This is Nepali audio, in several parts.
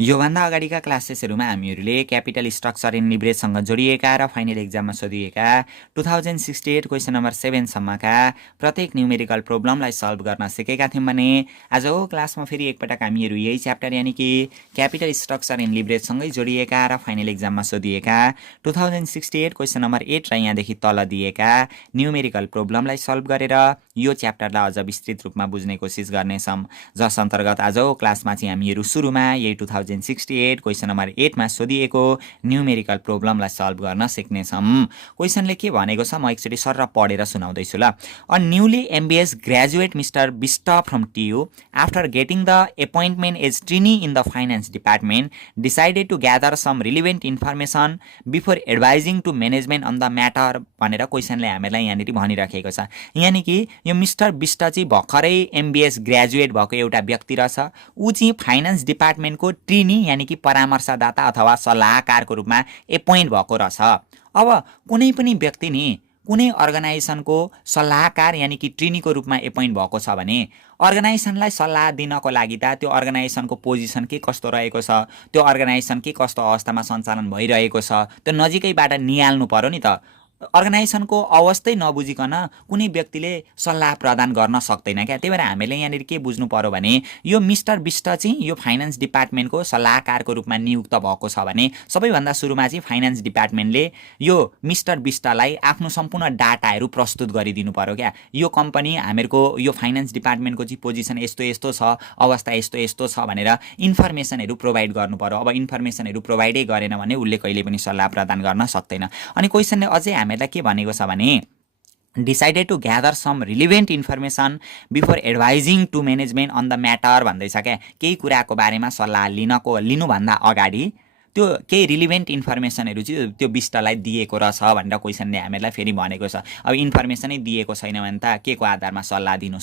योभन्दा अगाडिका क्लासेसहरूमा हामीहरूले क्यापिटल स्ट्रक्चर इन लिभरेजसँग जोडिएका र फाइनल एक्जाममा सोधिएका 2068 क्वेसन नम्बर 7 सम्मका प्रत्येक न्युमेरिकल प्रोब्लमलाई सल्भ गर्न सिकेका थियौँ भने आजको क्लासमा फेरि एकपटक हामीहरू यही च्याप्टर यानि कि क्यापिटल स्ट्रक्चर इन लिभरेजसँगै जोडिएका र फाइनल एक्जाममा सोधिएका 2068 क्वेसन नम्बर 8 र यहाँदेखि तल दिएका न्युमेरिकल प्रोब्लमलाई सल्भ गरेर यो च्याप्टरलाई अझ विस्तृत रूपमा बुझ्ने कोसिस गर्नेछौँ, जस अन्तर्गत आजको क्लासमा चाहिँ हामीहरू सुरुमा यही 2068 क्वेसन नम्बर 8 मा सोधिएको न्युमेरिकल प्रोब्लमलाई सल्भ गर्न सिक्नेछौँ। क्वेसनले के भनेको छ म एकचोटि सर पढेर सुनाउँदैछु ल। A newly MBS graduate mister Bist from TU after getting the appointment as trainee in the finance department decided to gather some relevant information before advising to management on the matter भनेर क्वेसनले हामीलाई यहाँनिर भनिराखेको छ। यानि कि यो मिस्टर बिस्ट चाहिँ भर्खरै एमबीएस ग्रेजुएट भएको एउटा व्यक्ति रहेछ। ऊ चाहिँ फाइनेन्स डिपार्टमेन्टको ट्रेनी यानि कि परामर्शदाता अथवा सल्लाहकारको रूपमा एपोइन्ट भएको रहेछ। अब कुनै पनि व्यक्ति नि कुनै अर्गनाइजेसनको सल्लाहकार यानि कि ट्रेनीको रूपमा एपोइन्ट भएको छ भने अर्गनाइजेसनलाई सल्लाह दिनको लागि त त्यो अर्गनाइजेसनको पोजिसन के कस्तो रहेको छ, त्यो अर्गनाइजेसन के कस्तो अवस्थामा सञ्चालन भइरहेको छ, त्यो नजिकैबाट निहाल्नु पर्यो नि त। अर्गनाइजेसनको अवस्थै नबुझिकन कुनै व्यक्तिले सल्लाह प्रदान गर्न सक्दैन क्या। त्यही भएर हामीले यहाँनिर के बुझ्नु पर्यो भने यो मिस्टर बिस्ट चाहिँ यो फाइनेन्स डिपार्टमेन्टको सल्लाहकारको रूपमा नियुक्त भएको छ भने सबैभन्दा सुरुमा चाहिँ फाइनेन्स डिपार्टमेन्टले यो मिस्टर बिस्टलाई आफ्नो सम्पूर्ण डाटाहरू प्रस्तुत गरिदिनु पर्यो क्या। यो कम्पनी हामीहरूको यो फाइनेन्स डिपार्टमेन्टको चाहिँ पोजिसन यस्तो यस्तो छ, अवस्था यस्तो यस्तो छ भनेर इन्फर्मेसनहरू प्रोभाइड गर्नु पर्यो। अब इन्फर्मेसनहरू प्रोभाइडै गरेन भने उसले कहिले पनि सल्लाह प्रदान गर्न सक्दैन। अनि क्वेसनले अझै हामीलाई के भनेको छ भने decided to gather some relevant information before advising to management on the matter भन्दैछ क्या। केही कुराको बारेमा सल्लाह लिनुभन्दा अगाडि त्यो केही रिलिभेन्ट इन्फर्मेसनहरू चाहिँ त्यो बिस्टलाई दिएको रहेछ भनेर क्वेसनले हामीलाई फेरि भनेको छ। अब इन्फर्मेसनै दिएको छैन भने त के को आधारमा सल्लाह दिन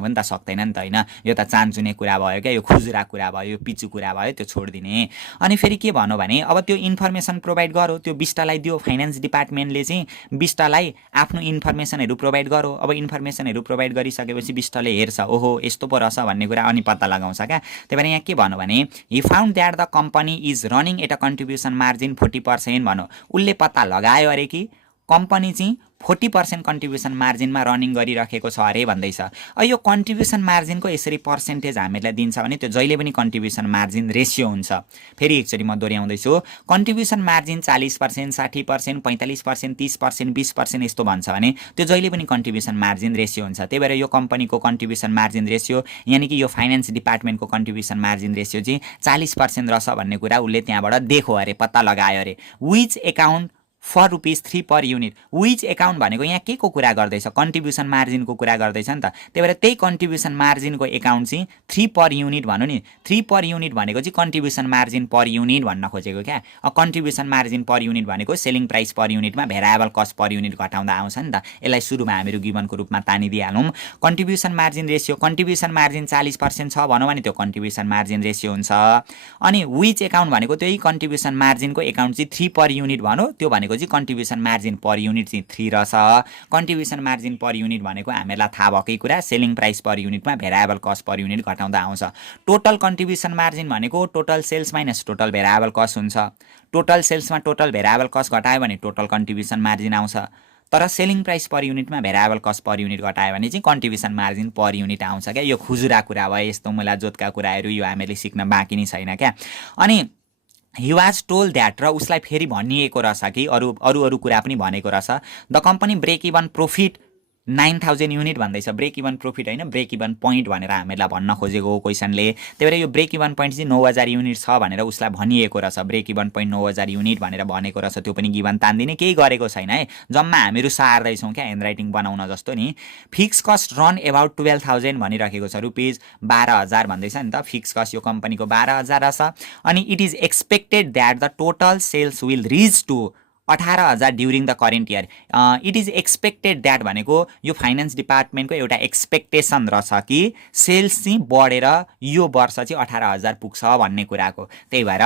पनि त सक्दैन नि त होइन। यो त चान्चुने कुरा भयो क्या, यो खुजुरा कुरा भयो, यो पिचु कुरा भयो, त्यो छोडिदिने। अनि फेरि के भन्नु भने अब त्यो इन्फर्मेसन प्रोभाइड गरो, त्यो बिस्टलाई दियो। फाइनेन्स डिपार्टमेन्टले चाहिँ बिस्टलाई आफ्नो इन्फर्मेसनहरू प्रोभाइड गरो। अब इन्फर्मेसनहरू प्रोभाइड गरिसकेपछि बिस्टले हेर्छ ओहो यस्तो पो रहेछ भन्ने कुरा अनि पत्ता लगाउँछ क्या। त्यही भएर यहाँ के भन्नु भने he found that the company is running at a contribution margin 40% भन्यो। उसले पत्ता लगायो अरे कि कम्पनी चाहिँ 40% कन्ट्रिब्युसन मार्जिनमा रनिङ गरिराखेको छ अरे भन्दैछ। यो कन्ट्रिब्युसन मार्जिनको यसरी पर्सेन्टेज हामीलाई दिन्छ भने त्यो जहिले पनि कन्ट्रिब्युसन मार्जिन रेसियो हुन्छ। फेरि एकचोटि म दोहोऱ्याउँदैछु, कन्ट्रिब्युसन मार्जिन 40%, 60%, 45%, 30%, 20% यस्तो भन्छ भने त्यो जहिले पनि कन्ट्रिब्युसन मार्जिन रेसियो हुन्छ। त्यही भएर यो कम्पनीको कन्ट्रिब्युसन मार्जिन रेसियो यानि कि यो फाइनेन्स डिपार्टमेन्टको कन्ट्रिब्युसन मार्जिन रेसियो चाहिँ 40% रहेछ भन्ने कुरा उसले त्यहाँबाट देखो अरे, पत्ता लगायो अरे। Which account for ₹3 per unit. Which account भनेको यहाँ के को कुरा गर्दैछ, कन्ट्रिब्युसन मार्जिनको कुरा गर्दैछ नि त। त्यही भएर त्यही कन्ट्रिब्युसन मार्जिनको एकाउन्ट चाहिँ 3 पर युनिट भनौँ नि। 3 पर युनिट भनेको चाहिँ कन्ट्रिब्युसन मार्जिन पर युनिट भन्न खोजेको क्या। कन्ट्रिब्युसन मार्जिन पर युनिट भनेको सेलिङ प्राइस पर युनिटमा भेरिएबल कस्ट पर युनिट घटाउँदा आउँछ नि त। यसलाई सुरुमा हामीहरू गिभनको रूपमा तानिदिइहालौँ। Contribution margin ratio, contribution margin 40% छ भनौँ भने त्यो कन्ट्रिब्युसन मार्जिन रेसियो हुन्छ। अनि विच एकाउन्ट भनेको त्यही कन्ट्रिब्युसन मार्जिनको एकाउन्ट चाहिँ 3 पर युनिट भन्यो, त्यो भनेको चाहिँ कन्ट्रिब्युसन मार्जिन पर युनिट चाहिँ 3 रहेछ। कन्ट्रिब्युसन मार्जिन पर युनिट भनेको हामीलाई थाहा भएकै कुरा, सेलिङ प्राइस पर युनिटमा भेरिएबल कस्ट पर युनिट घटाउँदा आउँछ। टोटल कन्ट्रिब्युसन मार्जिन भनेको total sales minus total variable cost हुन्छ। टोटल सेल्समा टोटल भेरिएबल कस्ट घटायो भने टोटल कन्ट्रिब्युसन मार्जिन आउँछ। तर सेलिङ प्राइस पर युनिटमा भेरिएबल कस्ट पर युनिट घटायो भने चाहिँ कन्ट्रिब्युसन मार्जिन पर युनिट आउँछ क्या। यो खुजुरा कुरा भयो, यस्तो मुला जोतका कुराहरू यो हामीले सिक्न बाँकी नै छैन क्या। अनि हि वाज टोल्ड द्याट, र उसलाई फेरि भनिएको रहेछ कि अरू कुरा पनि भनेको रहेछ। The company break even profit 9000 unit भन्दैछ। ब्रेक इभन प्रफिट होइन, ब्रेक इभन पोइन्ट भनेर हामीलाई भन्न खोजेको क्वेसनले। त्यही भएर यो ब्रेक इभन पोइन्ट चाहिँ 9000 युनिट छ भनेर उसलाई भनिएको रहेछ। ब्रेक इभन पोइन्ट 9000 युनिट भनेर भनेको रहेछ। त्यो पनि गिभन तान्दिने केही गरेको छैन है, जम्मा हामीहरू सार्दैछौँ क्या, ह्यान्डराइटिङ बनाउन जस्तो नि। फिक्स कस्ट रन एबाउट 12000 भनिराखेको छ, ₹12,000 भन्दैछ नि त। फिक्स कस्ट यो कम्पनीको 12,000 रहेछ। अनि it is expected that the total sales will reach to 18,000 during the current year. It is expected that भनेको यो फाइनेन्स डिपार्टमेन्टको एउटा एक्सपेक्टेसन रहेछ कि सेल्स चाहिँ बढेर यो वर्ष चाहिँ 18,000 पुग्छ भन्ने कुराको। त्यही भएर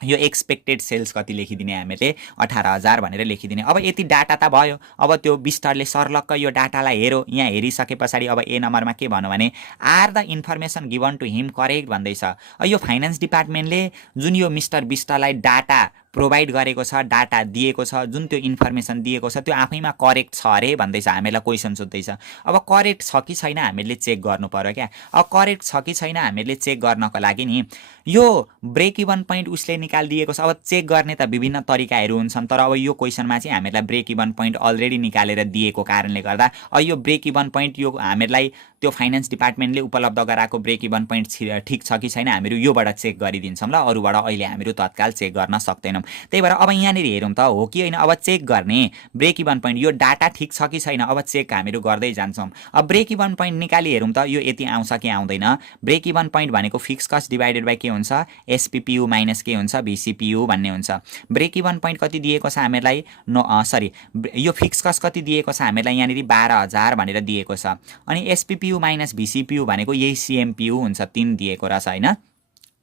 यो एक्सपेक्टेड सेल्स कति लेखिदिने हामीले 18,000 भनेर लेखिदिने। अब यति डाटा त भयो। अब त्यो बिस्टरले सर्लक्क यो डाटालाई हेऱ्यो। यहाँ हेरिसके पछाडि अब ए नम्बरमा के भन्नु भने are the information given to him correct भन्दैछ। यो फाइनान्स डिपार्टमेन्टले जुन यो मिस्टर बिस्टलाई डाटा प्रोभाइड गरेको छ, डाटा दिएको छ, जुन त्यो इन्फर्मेसन दिएको छ त्यो आफैमा करेक्ट छ अरे भन्दैछ। हामीलाई क्वेसन सोध्दैछ। अब करेक्ट छ कि छैन हामीले चेक गर्नु पर्यो क्या। अब करेक्ट छ कि छैन हामीले चेक गर्नको लागि नि यो ब्रेक इभन पोइन्ट उसले निकालिदिएको छ। अब चेक गर्ने त विभिन्न तरिकाहरू हुन्छन्, तर अब यो क्वेसनमा चाहिँ हामीलाई ब्रेक इभन पोइन्ट अलरेडी निकालेर दिएको कारणले गर्दा यो ब्रेक इभन पोइन्ट यो हामीलाई त्यो फाइनान्स डिपार्टमेन्टले उपलब्ध गराएको ब्रेक इभन पोइन्ट ठिक छ कि छैन हामीहरू योबाट चेक गरिदिन्छौँ ल। अरूबाट अहिले हामीहरू तत्काल चेक गर्न सक्दैनौँ। त्यही भएर अब यहाँनिर हेरौँ त हो कि होइन। अब चेक गर्ने ब्रेक इभन पोइन्ट यो डाटा ठिक छ कि छैन अब चेक हामीहरू गर्दै जान्छौँ। अब ब्रेक इभन पोइन्ट निकाली हेरौँ त यो यति आउँछ कि आउँदैन। ब्रेक इभन पोइन्ट भनेको फिक्स कस्ट डिभाइडेड बाई के हुन्छ एसपिपियु माइनस के हुन्छ भिसिपियु भन्ने हुन्छ। ब्रेक इभन पोइन्ट कति दिएको छ हामीलाई यो फिक्स कस्ट कति दिएको छ हामीलाई यहाँनिर 12,000 भनेर दिएको छ। अनि एसपिपियु माइनस भिसिपियु भनेको यही सिएमपियु हुन्छ 3 दिएको रहेछ होइन।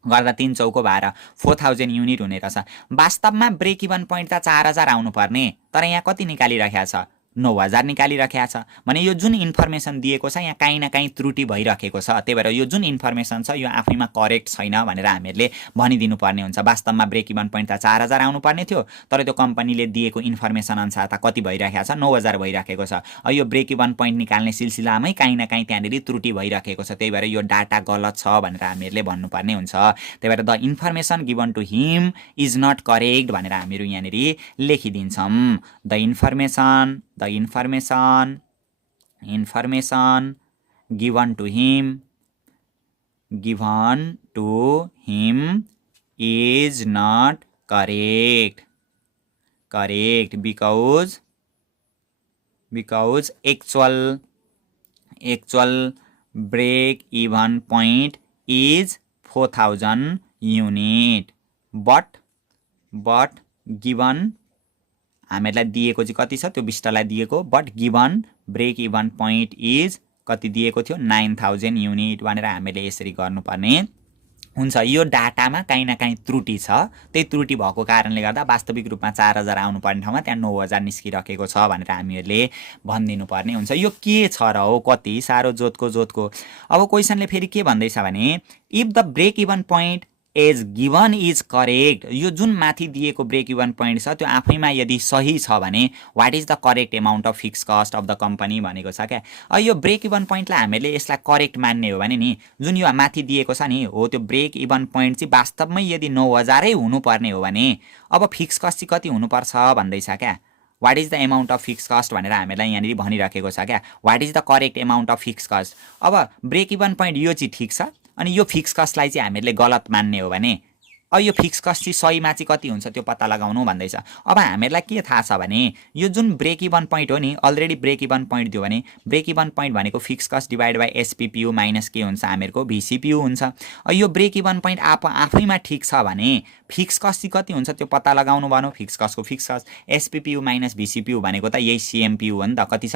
गर्दा 3 चौको 12 4000 युनिट हुने रहेछ। वास्तवमा ब्रेक इभन पोइन्ट त 4000 आउनुपर्ने, तर यहाँ कति निकालिराखेको छ 9,000 निकालिराखेको छ भने यो जुन इन्फर्मेसन दिएको छ यहाँ काहीँ न काहीँ त्रुटि भइराखेको छ। त्यही भएर यो जुन इन्फर्मेसन छ यो आफैमा करेक्ट छैन भनेर हामीहरूले भनिदिनु पर्ने हुन्छ। वास्तवमा ब्रेक इभन पोइन्ट त 4000 आउनुपर्ने थियो, तर त्यो कम्पनीले दिएको इन्फर्मेसन अनुसार त कति भइराखेको छ 9,000 भइराखेको छ। यो ब्रेक इभन पोइन्ट निकाल्ने सिलसिलामै काहीँ न काहीँ त्यहाँनिर त्रुटि भइराखेको छ। त्यही भएर यो डाटा गलत छ भनेर हामीहरूले भन्नुपर्ने हुन्छ। त्यही भएर the information given to him is not correct भनेर हामीहरू यहाँनिर लेखिदिन्छौँ। The information given to him is not correct because actual break even point is 4,000 unit but given हामीलाई दिएको चाहिँ कति छ त्यो बिस्टलाई दिएको but given break even point is कति दिएको थियो 9,000 युनिट भनेर हामीले यसरी गर्नुपर्ने हुन्छ। यो डाटामा काहीँ न काहीँ त्रुटि छ। त्यही त्रुटि भएको कारणले गर्दा वास्तविक रूपमा 4,000 आउनुपर्ने ठाउँमा त्यहाँ 9,000 निस्किराखेको छ भनेर हामीहरूले भनिदिनु पर्ने हुन्छ। यो के छ र हो कति साह्रो जोतको। अब क्वेसनले फेरि के भन्दैछ भने if the break even point as given is correct यो जुन माथि दिएको ब्रेक इभन पोइन्ट छ त्यो आफैमा यदि सही छ भने what is the correct amount of fix cost of the company भनेको छ क्या। यो ब्रेक इभन पोइन्टलाई हामीले यसलाई करेक्ट मान्ने हो भने नि जुन यो माथि दिएको छ नि हो त्यो ब्रेक इभन पोइन्ट चाहिँ वास्तवमै यदि 9,000 हुनुपर्ने हो भने अब फिक्स कस्ट चाहिँ कति हुनुपर्छ भन्दैछ क्या। What is the amount of fix cost भनेर हामीलाई यहाँनिर भनिराखेको छ क्या। What is the correct amount of fix cost. अब ब्रेक इभन पोइन्ट यो चाहिँ ठिक छ अनि यो फिक्स कस्टलाई चाहिँ हामीले गलत मान्ने हो भने यो फिक्स कस्ट चाहिँ सहीमा चाहिँ कति हुन्छ त्यो पत्ता लगाउनु भन्दैछ। अब हामीहरूलाई के थाहा छ भने यो जुन ब्रेक इभन पोइन्ट हो नि अलरेडी ब्रेक इभन पोइन्ट दियो भने ब्रेक इभन पोइन्ट भनेको fixed cost divide by SPPU minus के हुन्छ हामीहरूको भिसिपियु हुन्छ। यो ब्रेक इभन पोइन्ट आफैमा ठिक छ भने फिक्स कस्ट चाहिँ कति हुन्छ त्यो पत्ता लगाउनु भनौँ। फिक्स कस्ट एसपिपियु माइनस भिसिपियु भनेको त यही सिएमपियु हो नि त। कति छ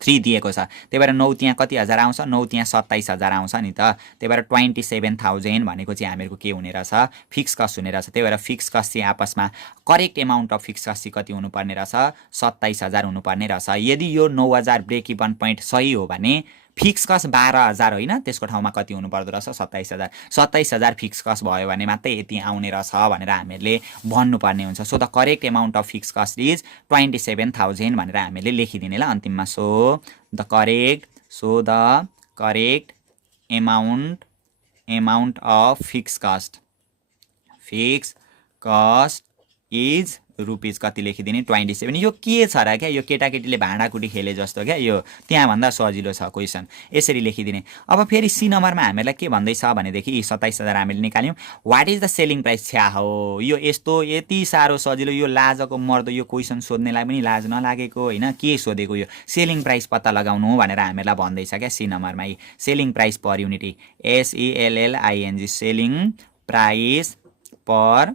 3 दिएको छ। त्यही भएर 9 त्यहाँ कति हजार आउँछ 9 त्यहाँ 27,000 आउँछ नि त। त्यही भएर 27,000 भनेको चाहिँ हामीहरूको के हुने रहेछ फिक्स कस्ट हुने रहेछ। त्यही भएर फिक्स कस्ट चाहिँ आपसमा correct amount of fix cost चाहिँ कति हुनुपर्ने रहेछ 27,000 हुनुपर्ने रहेछ। यदि यो 9,000 ब्रेक इभन पोइन्ट सही हो भने फिक्स कस्ट 12,000 होइन त्यसको ठाउँमा कति हुनुपर्दो रहेछ 27,000। 27,000 फिक्स कस्ट भयो भने मात्रै यति आउने रहेछ भनेर हामीहरूले भन्नुपर्ने हुन्छ। So the correct amount of fix cost is 27,000 भनेर हामीले लेखिदिने ल अन्तिममा। So the correct amount of fix cost is rupees कति लेखिदिने 27। यो के छ र क्या यो केटाकेटीले भाँडाकुटी खेले जस्तो क्या। यो त्यहाँभन्दा सजिलो छ क्वेसन यसरी लेखिदिने। अब फेरि सी नम्बरमा हामीलाई के भन्दैछ भनेदेखि 27,000 हामीले निकाल्यौँ। What is the selling price छ्या हो यो यस्तो यति साह्रो सजिलो यो लाजको मर्दो यो क्वेसन सोध्नेलाई पनि लाज नलागेको होइन के सोधेको यो सेलिङ प्राइस पत्ता लगाउनु भनेर हामीलाई भन्दैछ क्या। सी नम्बरमा selling price per unit SELLING selling price per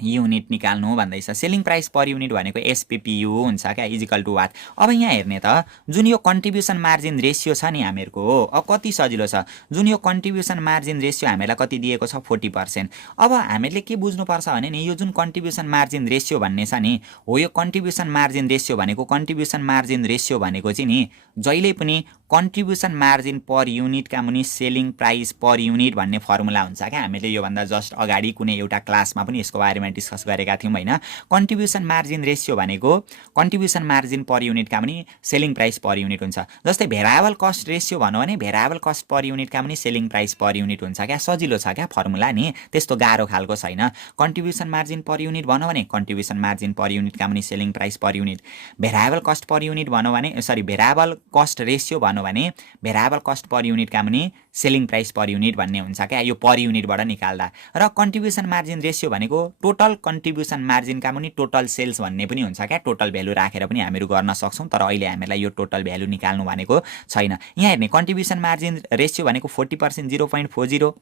unit निकाल्नु भन्दैछ। सेलिङ प्राइस पर युनिट भनेको एसपिपियु हुन्छ क्या, इजिकल टु वाट। अब यहाँ हेर्ने त जुन यो कन्ट्रिब्युसन मार्जिन रेसियो छ नि हामीहरूको, अब कति सजिलो छ। जुन यो कन्ट्रिब्युसन मार्जिन रेसियो हामीलाई कति दिएको छ 40%। अब हामीले के बुझ्नुपर्छ भने नि यो जुन कन्ट्रिब्युसन मार्जिन रेसियो भन्ने छ नि, हो यो कन्ट्रिब्युसन मार्जिन रेसियो भनेको कन्ट्रिब्युसन मार्जिन रेसियो भनेको चाहिँ नि जहिले पनि कन्ट्रिब्युसन मार्जिन पर युनिटका मुनि सेलिङ प्राइस पर युनिट भन्ने फर्मुला हुन्छ क्या। हामीले योभन्दा जस्ट अगाडि कुनै एउटा क्लासमा पनि यसको बारेमा डिस्कस गरेका थियौँ होइन। कन्ट्रिब्युसन मार्जिन रेसियो भनेको कन्ट्रिब्युसन मार्जिन पर युनिटका पनि सेलिङ प्राइस पर युनिट हुन्छ। जस्तै भेरिएबल कस्ट रेसियो भनौँ भने भेरिएबल कस्ट पर युनिटका पनि सेलिङ प्राइस पर युनिट हुन्छ क्या। सजिलो छ क्या फर्मुला नि, त्यस्तो गाह्रो खालको छैन। कन्ट्रिब्युसन मार्जिन पर युनिट भनौँ भने कन्ट्रिब्युसन मार्जिन पर युनिटका पनि selling price per unit. Variable cost per unit भनौँ भने भेरिएबल कस्ट रेसियो भनौँ भने भेरिएबल कस्ट पर युनिटका पनि सेलिङ प्राइस पर युनिट भन्ने हुन्छ क्या, यो पर युनिटबाट निकाल्दा। र कन्ट्रिब्युसन मार्जिन रेसियो भनेको टोटल कन्ट्रिब्युसन मार्जिनका पनि टोटल सेल्स भन्ने पनि हुन्छ क्या। टोटल भ्यालु राखेर पनि हामीहरू गर्न सक्छौँ, तर अहिले हामीलाई यो टोटल भ्यालु निकाल्नु भनेको छैन। यहाँ हेर्ने कन्ट्रिब्युसन मार्जिन रेसियो भनेको 40% 0.40।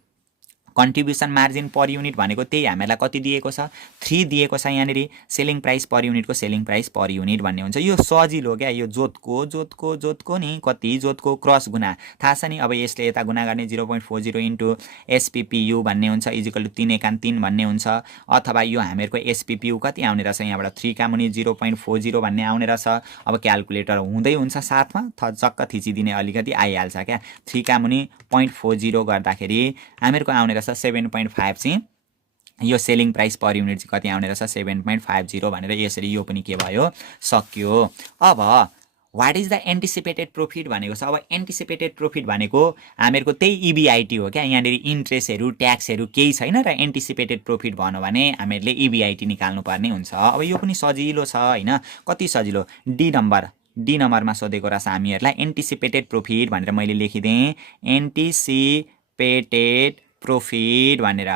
कन्ट्रिब्युसन मार्जिन पर युनिट भनेको त्यही हामीलाई कति दिएको छ 3 दिएको छ यहाँनिर। सेलिङ प्राइस पर युनिटको सेलिङ प्राइस पर युनिट भन्ने हुन्छ। यो सजिलो क्या, यो जोतको नि कति जोतको क्रस गुना थाहा छ नि। अब यसले यता गुना गर्ने 0.40 इन्टु एसपिपियु भन्ने हुन्छ इजिकल टु 3 एकान 3 भन्ने हुन्छ। अथवा यो हामीहरूको एसपिपियु कति आउने रहेछ यहाँबाट 3 का मुनि 0.40 भन्ने आउने रहेछ। अब क्यालकुलेटर हुँदै हुन्छ साथमा, चक्क थिचिदिने अलिकति आइहाल्छ क्या। 3 का मुनि 0.40 गर्दाखेरि हामीहरूको आउने 7.5 चाहिँ यो सेलिङ प्राइस पर युनिट चाहिँ कति आउने रहेछ 7.50 भनेर यसरी यो पनि के भयो सक्यो। अब what is the anticipated profit भनेको छ। अब एन्टिसिपेटेड प्रॉफिट भनेको हामीहरूको त्यही इबिआइटी हो क्या। यहाँनिर इन्ट्रेस्टहरू ट्याक्सहरू केही छैन र एन्टिसिपेटेड प्रॉफिट भन्यो भने हामीहरूले इबिआइटी निकाल्नु पर्ने हुन्छ। अब यो पनि सजिलो छ होइन, कति सजिलो। डी नम्बरमा सोधेको रहेछ हामीहरूलाई एन्टिसिपेटेड प्रॉफिट भनेर मैले लेखिदिएँ। एन्टिसिपेटेड प्रॉफिट भनेर,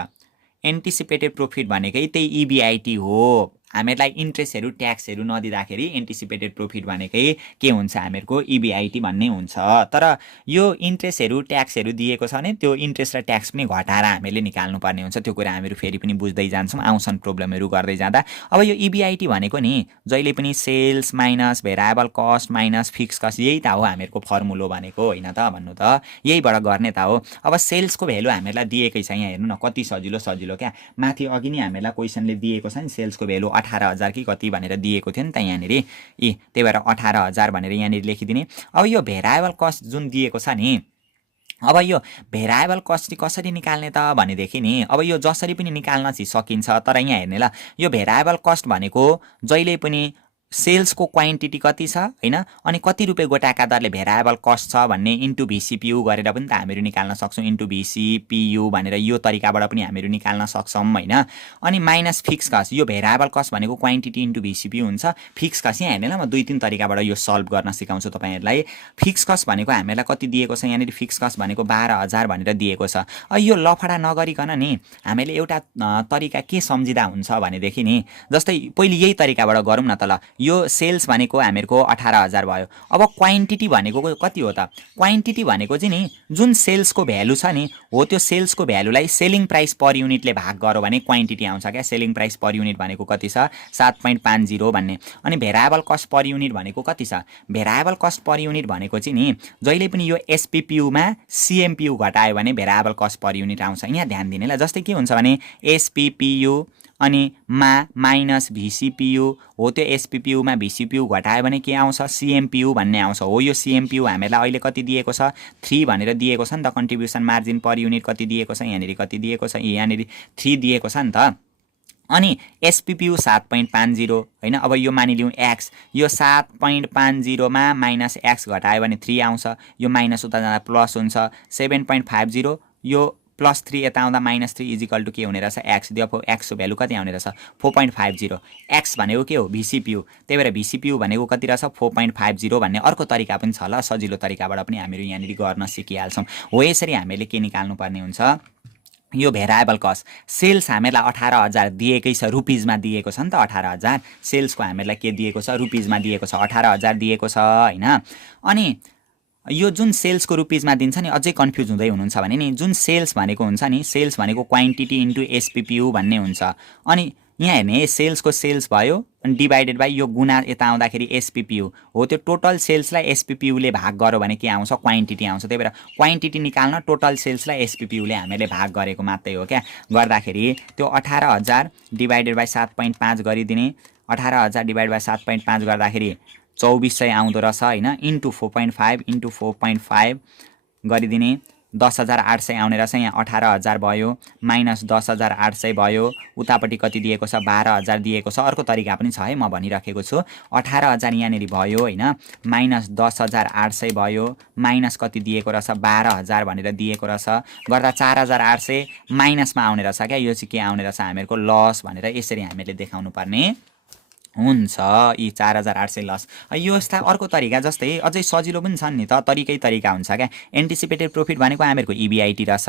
एन्टिसिपेटेड प्रॉफिट भनेकै त्यही इबिआइटी हो। हामीहरूलाई इन्ट्रेस्टहरू ट्याक्सहरू नदिँदाखेरि एन्टिसिपेटेड प्रॉफिट भनेकै के हुन्छ हामीहरूको इबिआइटी भन्ने हुन्छ। तर यो इन्ट्रेस्टहरू ट्याक्सहरू दिएको छ भने त्यो इन्ट्रेस्ट र ट्याक्स पनि घटाएर हामीले निकाल्नु पर्ने हुन्छ। त्यो कुरा हामीहरू फेरि पनि बुझ्दै जान्छौँ आउँछन् प्रब्लमहरू गर्दै जाँदा। अब यो इबिआइटी भनेको नि जहिले पनि sales minus variable cost minus fix cost, यही त हो हामीहरूको फर्मुलो भनेको होइन त भन्नु त, यहीबाट गर्ने त हो। अब सेल्सको भ्यालु हामीहरूलाई दिएकै छ, यहाँ हेर्नु न कति सजिलो क्या। माथि अघि नै हामीलाई क्वेसनले दिएको छ नि सेल्सको भ्यालु 18,000 कि कति भनेर दिएको थियो नि त यहाँनिर। त्यही भएर 18,000 भनेर यहाँनिर लेखिदिने। अब यो भेरिएबल कस्ट जुन दिएको छ नि, अब यो भेरिएबल कस्ट कसरी निकाल्ने त भनेदेखि नि अब यो जसरी पनि निकाल्न चाहिँ सकिन्छ। तर यहाँ हेर्ने ल, यो भेरिएबल कस्ट भनेको जहिले पनि सेल्सको क्वान्टिटी कति छ होइन, अनि कति रुपियाँ गोटाका दरले भेरिएबल कस्ट छ भन्ने इन्टु भिसिपियु गरेर पनि त हामीहरू निकाल्न सक्छौँ। इन्टु भिसिपियु भनेर यो तरिकाबाट पनि हामीहरू निकाल्न सक्छौँ होइन। अनि माइनस फिक्स कस्ट, यो भेरिएबल कस्ट भनेको क्वान्टिटी इन्टु भिसिपियु हुन्छ। फिक्स कस्ट यहाँ हेर्ने ल, म 2-3 तरिकाबाट यो सल्भ गर्न सिकाउँछु तपाईँहरूलाई। फिक्स कस्ट भनेको हामीलाई कति दिएको छ यहाँनिर, फिक्स कस्ट भनेको 12,000 भनेर दिएको छ। यो लफडा नगरिकन नि हामीले एउटा तरिका के सम्झिँदा हुन्छ भनेदेखि नि, जस्तै पहिले यही तरिकाबाट गरौँ न त ल। यो सेल्स भनेको हामीहरूको 18,000 भयो। अब क्वान्टिटी भनेको कति हो त, क्वान्टिटी भनेको चाहिँ नि जुन सेल्सको भ्यालु छ नि हो त्यो सेल्सको भ्यालुलाई सेलिङ प्राइस पर युनिटले भाग गऱ्यो भने क्वान्टिटी आउँछ क्या। सेलिङ प्राइस पर युनिट भनेको कति छ 7.50 भन्ने। अनि भेरिएबल कस्ट पर युनिट भनेको कति छ, भेरिएबल कस्ट पर युनिट भनेको चाहिँ नि जहिले पनि यो एसपिपियुमा सिएमपियु घटायो भने भेरिएबल कस्ट पर युनिट आउँछ। यहाँ ध्यान दिने ल, जस्तै के हुन्छ भने एसपिपियु अनि माइनस भिसिपियु हो, त्यो एसपिपियुमा भिसिपियु घटायो भने के आउँछ सिएमपियु भन्ने आउँछ। हो यो सिएमपियु हामीलाई अहिले कति दिएको छ 3 भनेर दिएको छ नि त। कन्ट्रिब्युसन मार्जिन पर युनिट कति दिएको छ यहाँनिर, कति दिएको छ यहाँनिर 3 दिएको छ नि त। अनि एसपिपियु 7.50 होइन। अब यो मानिलिउँ एक्स, यो 7.50 मा माइनस एक्स घटायो भने 3 आउँछ। यो माइनस उता जाँदा प्लस हुन्छ 7.50, यो प्लस 3 यता आउँदा माइनस 3 इजिकल टु के हुने रहेछ एक्स। दियो एक्सको भ्यालु कति आउने रहेछ 4.50। एक्स भनेको के हो भिसिपियु, त्यही भएर भिसिपियु भनेको कति रहेछ 4.50 भन्ने अर्को तरिका पनि छ ल, सजिलो तरिकाबाट पनि हामीहरू यहाँनिर गर्न सिकिहाल्छौँ। हो यसरी हामीले के निकाल्नु पर्ने हुन्छ, यो भेरिएबल कस्ट सेल्स हामीलाई 18,000 दिएकै छ, रुपिजमा दिएको छ नि त 18,000। सेल्सको हामीलाई के दिएको छ रुपिजमा दिएको छ 18,000 दिएको छ होइन। अनि यो जुन सेल्सको रुपिजमा दिन्छ नि अझै कन्फ्युज हुँदै हुनुहुन्छ भने नि जुन सेल्स भनेको हुन्छ नि, सेल्स भनेको क्वान्टिटी इन्टु एसपिपियु भन्ने हुन्छ। अनि यहाँ हेर्ने सेल्सको सेल्स भयो अनि डिभाइडेड बाई यो गुणा यता आउँदाखेरि एसपिपियु हो त्यो टोटल सेल्सलाई एसपिपियुले भाग गर्यो भने के आउँछ क्वान्टिटी आउँछ त्यही भएर क्वान्टिटी निकाल्न टोटल सेल्सलाई एसपिपियुले हामीले भाग गरेको मात्रै हो क्या गर्दाखेरि त्यो 18,000 डिभाइडेड बाई 7.5 गरिदिने 18,000 डिभाइड बाई 7.5 गर्दाखेरि 2400 आउँदो रहेछ होइन इन्टु 4.5 इन्टु 4.5 गरिदिने 10,800 आउने रहेछ यहाँ 18,000 भयो माइनस 10,800 भयो उतापट्टि कति दिएको छ 12,000 दिएको छ अर्को तरिका पनि छ है म भनिराखेको छु 18,000 यहाँनिर भयो होइन माइनस 10,800 भयो माइनस कति दिएको रहेछ 12,000 भनेर दिएको रहेछ गर्दा 4,800 माइनसमा आउने रहेछ क्या यो चाहिँ के आउने रहेछ हामीहरूको लस भनेर यसरी हामीले देखाउनु पर्ने हुन्छ यी 4,800 लस यो यस्ता अर्को तरिका जस्तै अझै सजिलो पनि छन् नि त तरिका हुन्छ क्या एन्टिसिपेटेड प्रफिट भनेको हामीहरूको इबिआइटी रहेछ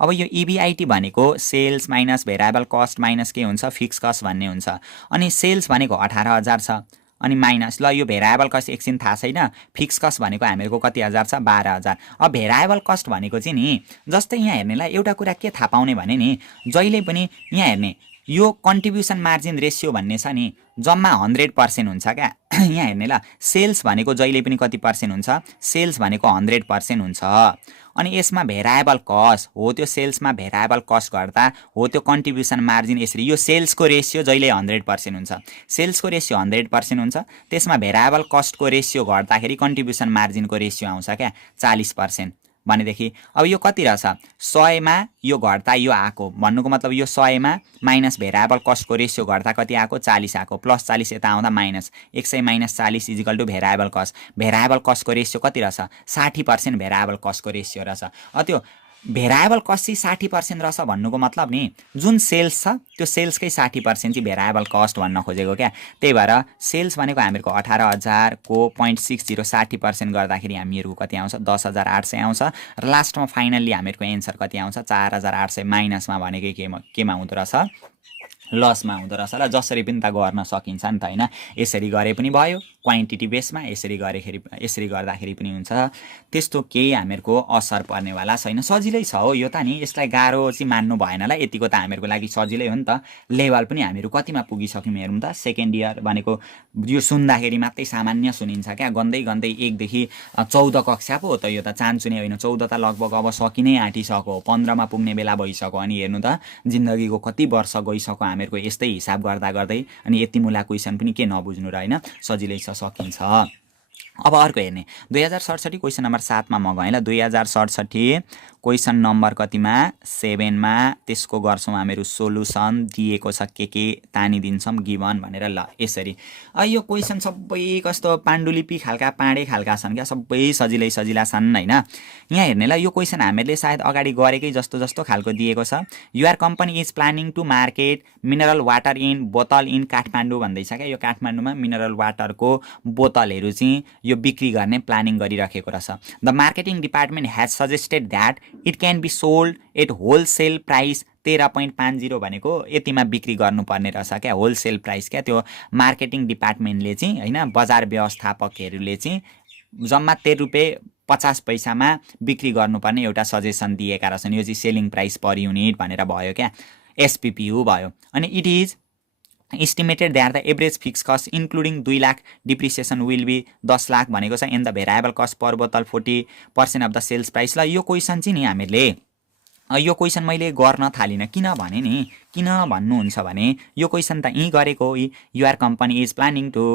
अब यो इबिआइटी भनेको sales minus variable cost minus के हुन्छ फिक्स कस्ट भन्ने हुन्छ अनि सेल्स भनेको 18,000 छ अनि माइनस ल यो भेरिएबल कस्ट एकछिन थाहा छैन फिक्स कस्ट भनेको हामीहरूको कति हजार छ 12,000 अब भेरिएबल कस्ट भनेको चाहिँ नि जस्तै यहाँ हेर्नेलाई एउटा कुरा के थाहा पाउने भने नि जहिले पनि यहाँ हेर्ने यो कन्ट्रिब्युसन मार्जिन रेसियो भन्ने छ नि जम्मा 100% हुन्छ क्या यहाँ हेर्ने ल सेल्स भनेको जहिले पनि कति पर्सेन्ट हुन्छ सेल्स भनेको 100% हुन्छ अनि यसमा भेरिएबल कस्ट हो त्यो सेल्समा भेरिएबल कस्ट गर्दा हो त्यो कन्ट्रिब्युसन मार्जिन यसरी यो सेल्सको रेसियो जहिले 100% हुन्छ सेल्सको रेसियो 100% हुन्छ त्यसमा भेरिएबल कस्टको रेसियो गर्दाखेरि कन्ट्रिब्युसन मार्जिनको रेसियो आउँछ क्या 40% भनेदेखि अब यो कति रहेछ 100मा यो घट्दा यो आएको भन्नुको मतलब यो 100मा माइनस भेरिएबल कस्टको रेसियो घट्दा कति आएको 40 आएको प्लस 40 यता आउँदा minus 100 minus 40 is equal to variable कस्टको रेसियो कति रहेछ 60% भेरिएबल कस्टको रेसियो रहेछ त्यो भेरिएबल कस्ट चाहिँ 60% रहेछ भन्नुको मतलब नि जुन सेल्स छ त्यो सेल्सकै 60% चाहिँ भेरिएबल कस्ट भन्न खोजेको क्या त्यही भएर सेल्स भनेको हामीहरूको 18,000 को 0.60 60% गर्दाखेरि हामीहरूको कति आउँछ 10,800 आउँछ र लास्टमा फाइनल्ली हामीहरूको एन्सर कति आउँछ 4,800 माइनसमा भनेकै केमा हुँदो रहेछ लसमा हुँदो रहेछ ल जसरी पनि त गर्न सकिन्छ नि त होइन यसरी गरे पनि भयो क्वान्टिटी बेसमा यसरी गर्दाखेरि पनि हुन्छ त्यस्तो केही हामीहरूको असर पर्नेवाला छैन सजिलै छ हो यो त नि यसलाई गाह्रो चाहिँ मान्नु भएन ल यतिको त हामीहरूको लागि सजिलै हो नि त लेभल पनि हामीहरू कतिमा पुगिसक्यौँ हेरौँ त सेकेन्ड इयर भनेको यो सुन्दाखेरि मात्रै सामान्य सुनिन्छ क्या गन्दै 1 देखि 14 कक्षा पो हो त यो त चान्चुने होइन 14 त लगभग अब सकिनै आँटिसक्यो 15मा पुग्ने बेला भइसक्यो अनि हेर्नु त जिन्दगीको कति वर्ष गइसक्यो हामीहरूको यस्तै हिसाब गर्दै अनि यति मुला क्वेसन पनि के नबुझ्नु र होइन सजिलै छ सकिन्छ अब अर्को हेर्ने 2067 क्वेसन नम्बर 7 मा म गएँ ल 2067 क्वेसन नम्बर कतिमा 7 मा त्यसको गर्छौँ हामीहरू सोलुसन दिएको छ के तानिदिन्छौँ गिभन भनेर ल यसरी यो क्वेसन सबै कस्तो पाण्डुलिपि खालका पाडे खालका छन् क्या सबै सजिला छन् होइन यहाँ हेर्ने ल यो क्वेसन हामीले सायद अगाडि गरेकै जस्तो खालको दिएको छ your company is planning to market mineral water in बोतल इन काठमाडौँ भन्दैछ क्या यो काठमाडौँमा मिनरल वाटरको बोतलहरू चाहिँ यो बिक्री गर्ने प्लानिङ गरिराखेको रहेछ the marketing department has suggested that it can be sold at wholesale price 13.50 भनेको यतिमा बिक्री गर्नुपर्ने रहेछ क्या होलसेल प्राइस क्या त्यो मार्केटिङ डिपार्टमेन्टले चाहिँ होइन बजार व्यवस्थापकहरूले चाहिँ जम्मा 13 रुपियाँ 50 पैसामा बिक्री गर्नुपर्ने एउटा सजेसन दिएका रहेछन् यो चाहिँ सेलिङ प्राइस पर युनिट भनेर भयो क्या एसपिपियु भयो अनि it is estimated that the average fixed cost including 2 lakh depreciation will be 10 lakh भनेको छ and the variable cost per bottle 40% of the sales price ल यो क्वेसन चाहिँ नि हामीले यो क्वेसन मैले गर्न थालिनँ किन भन्नुहुन्छ भने यो क्वेसन त यहीँ गरेको your company is planning to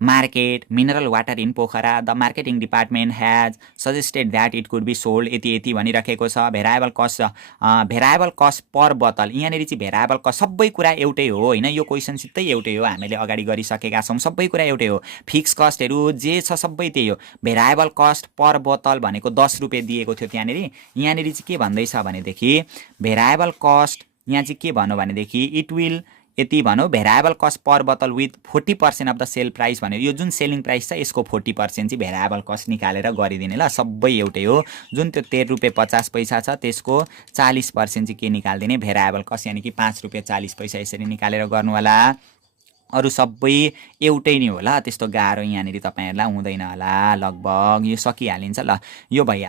market mineral water in Pokhara the marketing department has suggested that it could be sold यति भनिराखेको छ भेरिएबल कस्ट पर बोतल यहाँनिर चाहिँ भेरिएबल कस्ट सबै कुरा एउटै हो होइन यो क्वेसन सिधै एउटै हो हामीले अगाडि गरिसकेका छौँ सबै कुरा एउटै हो फिक्स कस्टहरू जे छ सबै त्यही हो भेरिएबल कस्ट पर बोतल भनेको 10 रुपियाँ दिएको थियो यहाँनिर चाहिँ के भन्दैछ भनेदेखि भेरिएबल कस्ट यहाँ चाहिँ के भन्नु भनेदेखि इट विल यति भनौँ भेरिएबल कस्ट पर बोतल with 40% of the sell price भन्यो यो जुन सेलिङ प्राइस छ यसको 40% चाहिँ भेरिएबल कस्ट निकालेर गरिदिने ल सबै एउटै हो जुन त्यो 13 रुपियाँ 50 पैसा छ त्यसको 40% चाहिँ के निकाल्दिने भेरिएबल कस्ट यानि कि 5 रुपियाँ 40 पैसा यसरी निकालेर गर्नु होला अरु सबै एउटै नै होला त्यस्तो गाह्रो यहाँनिर तपाईहरुलाई हुँदैन होला लगभग यो सकिहालिन्छ ल यो भइहाल्यो